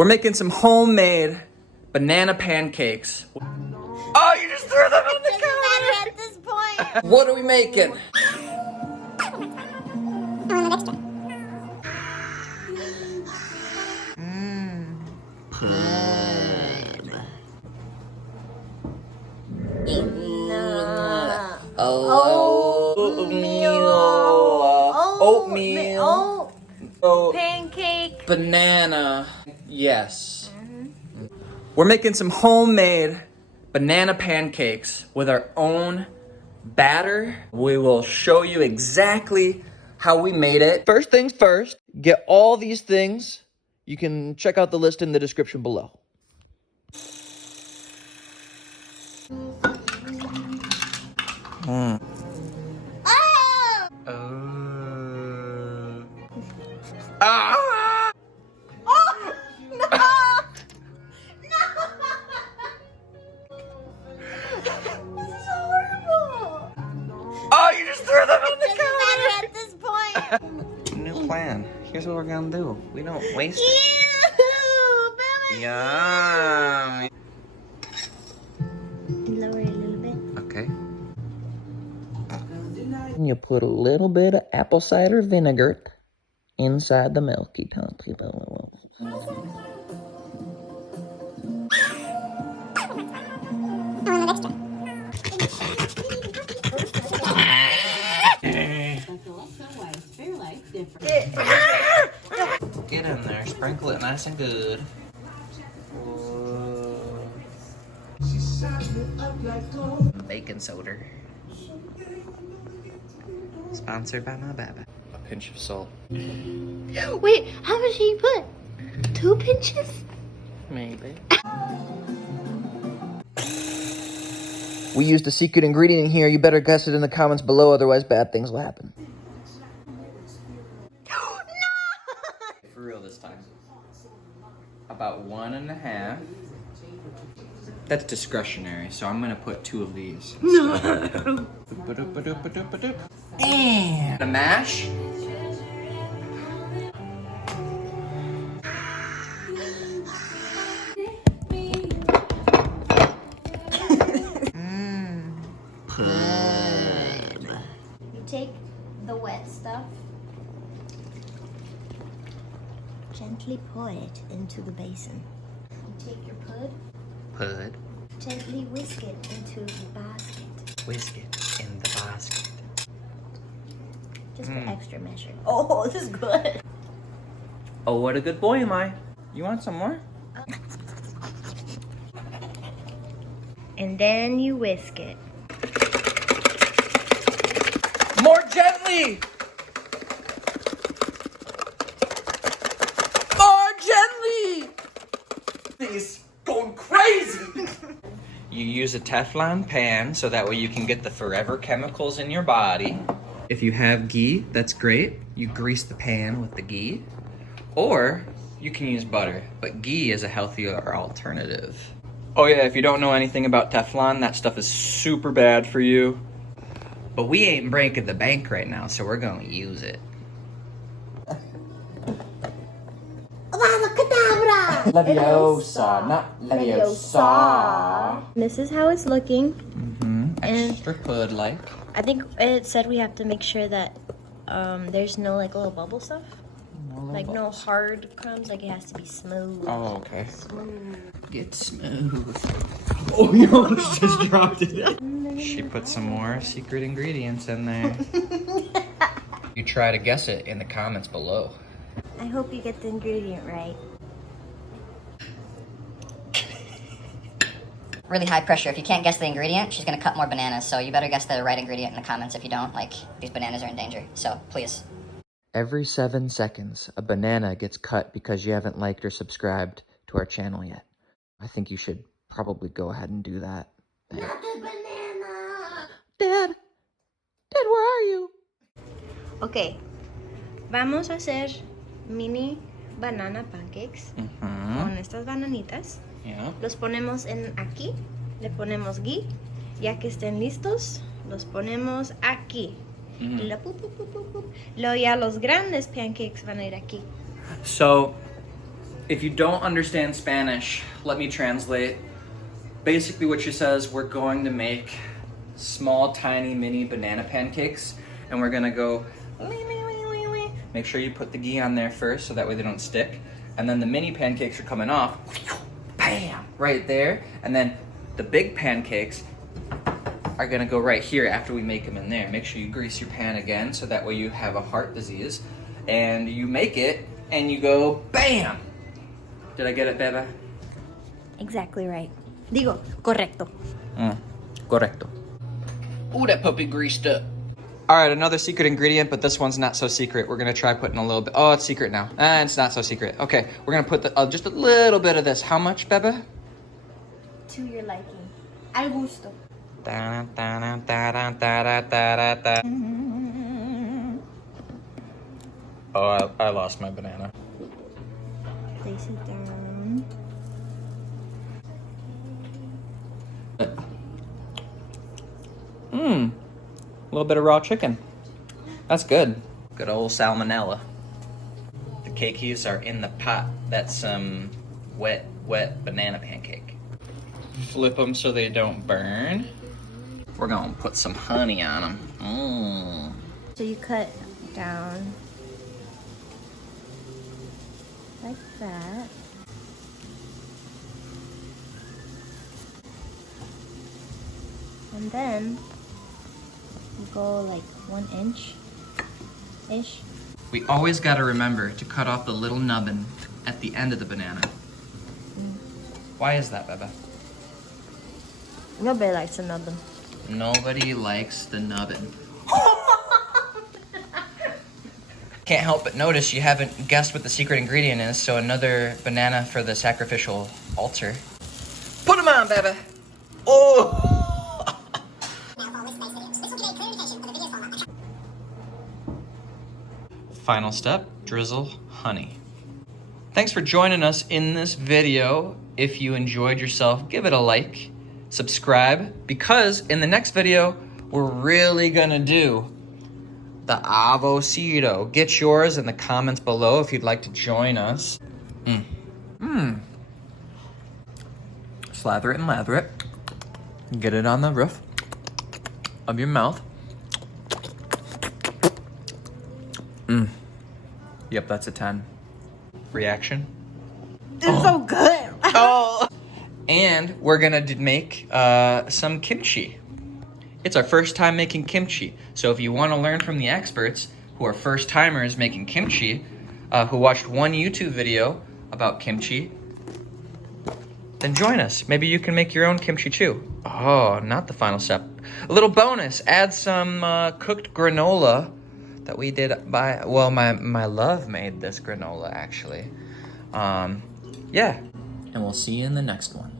We're making some homemade banana pancakes. Oh, you just threw them on the counter! Doesn't matter at this point. What are we making? Oatmeal. Pancake. Banana. Yes. We're making some homemade banana pancakes with our own batter. We will show you exactly how we made it. First things first, get all these things. You can check out the list in the description below. Ah! Oh, no! No! This is horrible. Oh, you just threw them on the Doesn't matter at this point. New plan. Here's what we're gonna do. We don't waste it. Ew, Yum. Lower it a little bit. Okay. And you put a little bit of apple cider vinegar inside the milky toffee. Get in there, sprinkle it nice and good. Baking soda. Sponsored by my baba. A pinch of salt. Wait, how much did you put? 2 pinches? Maybe. We used a secret ingredient in here. You better guess it in the comments below, otherwise bad things will happen. For real this time. About 1.5. That's discretionary, so I'm gonna put 2 of these. No. Damn. The mash. You take the wet stuff, gently pour it into the basin. You take your pud, Pud. gently whisk it into the basket. Whisk it in the basket. Just for extra measure. Oh, this is good. Oh, what a good boy am I. You want some more? And then you whisk it. More gently! More gently! He's going crazy! You use a Teflon pan so that way you can get the forever chemicals in your body. If you have ghee, that's great. You grease the pan with the ghee. Or you can use butter, but ghee is a healthier alternative. Oh yeah, if you don't know anything about Teflon, that stuff is super bad for you. But we ain't breaking the bank right now, so we're gonna use it. Leviosa, not Leviosa. This is how it's looking. Extra pud-like. I think it said we have to make sure that there's no like little bubble stuff. Like no hard crumbs, like it has to be smooth. Oh, okay. Smooth. Get smooth. Oh, you almost just dropped it. She put some more secret ingredients in there. You try to guess it in the comments below. I hope you get the ingredient right. Really high pressure. If you can't guess the ingredient, she's gonna cut more bananas. So you better guess the right ingredient in the comments. If you don't, like, these bananas are in danger. So please. Every 7 seconds, a banana gets cut because you haven't liked or subscribed to our channel yet. I think you should probably go ahead and do that. Not the banana! Dad! Dad, where are you? Ok. Vamos a hacer mini banana pancakes con estas bananitas. Yeah. Los ponemos en aquí. Le ponemos ghee. Ya que estén listos, los ponemos aquí. Y luego ya los grandes pancakes van a ir aquí. So, If you don't understand Spanish, let me translate. Basically what she says, we're going to make small, tiny, mini banana pancakes, and we're gonna go, make sure you put the ghee on there first so that way they don't stick. And then the mini pancakes are coming off, bam, right there. And then the big pancakes are gonna go right here after we make them in there. Make sure you grease your pan again so that way you have a heart disease. And you make it and you go, bam! Did I get it, Beba? Exactly right. Digo, correcto. Correcto. Ooh, that puppy greased up. All right, another secret ingredient, but this one's not so secret. We're gonna try putting a little bit. Oh, it's secret now. It's not so secret. Okay, we're gonna put just a little bit of this. How much, Beba? To your liking. Al gusto. Oh, I lost my banana. Place it down. A little bit of raw chicken. That's good. Good old salmonella. The cakeys are in the pot. That's some wet banana pancake. Flip them so they don't burn. We're gonna put some honey on them. So you cut down like that. And then you go like 1 inch-ish. We always gotta remember to cut off the little nubbin at the end of the banana. Why is that, Beba? Nobody likes a nubbin. Nobody likes the nubbin. Can't help but notice you haven't guessed what the secret ingredient is, so another banana for the sacrificial altar. Put them on, Beba! Oh! Final step, drizzle honey. Thanks for joining us in this video. If you enjoyed yourself, give it a like, subscribe, because in the next video, we're really gonna do the AvoSeedo. Get yours in the comments below if you'd like to join us. Slather it and lather it. Get it on the roof of your mouth. Yep, that's a 10. Reaction? It's so good. Oh! And we're gonna make some kimchi. It's our first time making kimchi. So if you wanna learn from the experts who are first timers making kimchi, who watched one YouTube video about kimchi, then join us. Maybe you can make your own kimchi too. Oh, not the final step. A little bonus, add some cooked granola that we did well, my love made this granola actually. Yeah. And we'll see you in the next one.